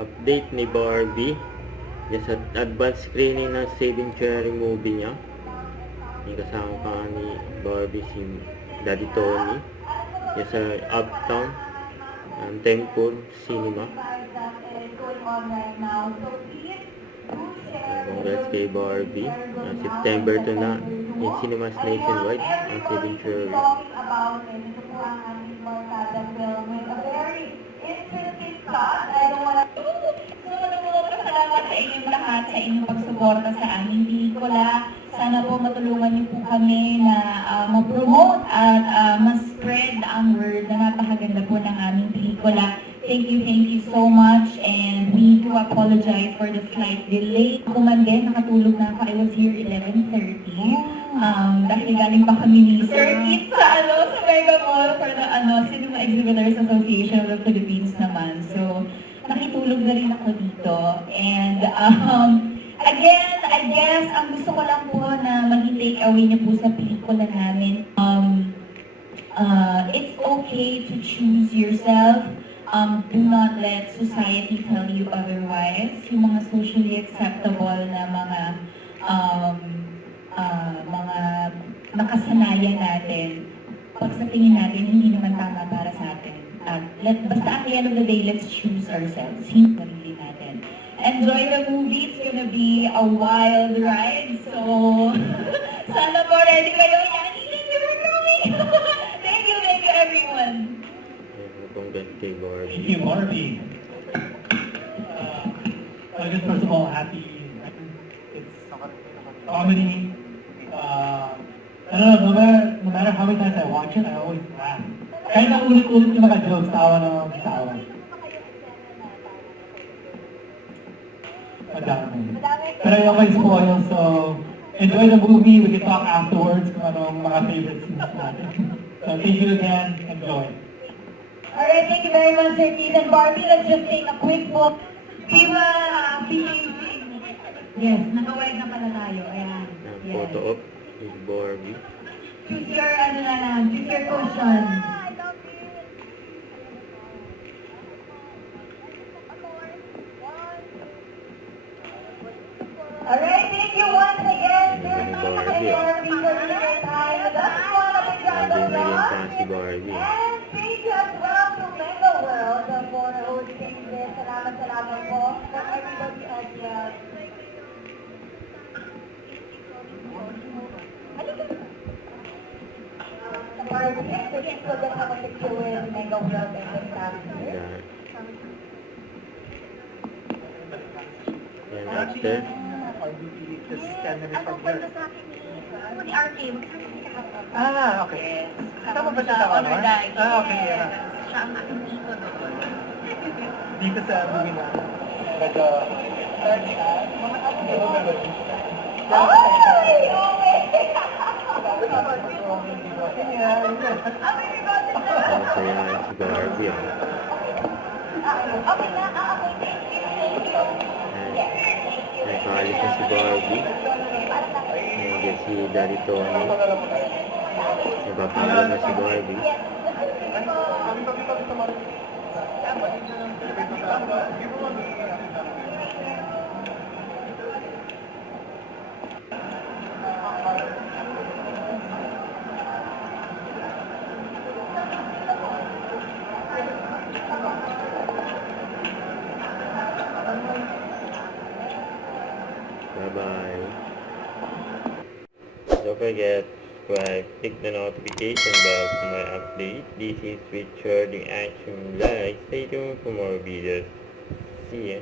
update ni Barbie. Yes, at advanced screening ng Saving Cherry movie niya. Yung kasama pa ni Barbie si Daddy Tony. Yes, sa Uptown Temple Cinema. Congrats kay Barbie. September 2 na in cinemas nationwide ang Saving Cherry. Salamat sa inyong lahat sa inyong pagsuporta sa aming pelikula. Sana po matulungan niyo po kami na ma-promote at ma-spread ang word na napakaganda po ng aming pelikula. Thank you so much, and we do apologize for the slight delay. Ako man din, nakatulog na ako. I was here 11:30. Dahil galing pa kami ni Circuit sa Mega Mall for the Cinema Exhibitors Association of the Philippines naman. So, nakitulog na rin ako dito. And again, I guess, ang gusto ko lang po na maging take away niyo po sa pelikula namin, it's okay to choose yourself. Do not let society tell you otherwise. Yung mga socially acceptable na mga nakasanayan natin, pag sa tingin natin, hindi naman tama para sa atin. Basta at the end of the day, let's choose ourselves. Hindi sarili natin. Enjoy the movie. It's gonna be a wild ride. So, sana po ready kayo. Thank you for coming. Thank you everyone. Congrats kay Barbie. Thank you, Barbie. Just first of all, happy. It's comedy. I don't know, no matter how many times I watch it, I always laugh. Kahit na ulit-ulit yung mga jokes, tawa na tawa. Madami. Pero yung may spoil, so enjoy the movie. We can talk afterwards kung anong mga favorite scenes natin. So thank you again. Enjoy. Alright, thank you very much, Sir Keith and Barbie. Let's just take a quick walk. Viva PAG! Yes, nakawag na pala tayo. Ayan. Yes. Photo op with Barbie. Choose your, choose your cushion. Alright, thank you once again, Sir Keith and Barbie, for your time. That's one of the Si Barbie. And thank you as well to Mega World for hosting this. Salamat po for everybody as well. Barbie, please go get have a picture with Mega World and the staff here. And after, Punta sa akin ni RK. Okay. Yes. Kasama ba siya sa Honor Dai. Okay. Yes. Siya ang aking tito doon. Dito sa movie na. Medyo... Ay! Okay! masaya si Barbie. Okay na, okay. Thank you. Nakaalis na si Barbie. Nandiyan si Daddy Tony. Nagpapalo na si Barbie. Bye-bye. Don't forget to click the notification bell for my update. This is Richard, the Action Live. Stay tuned for more videos. See ya.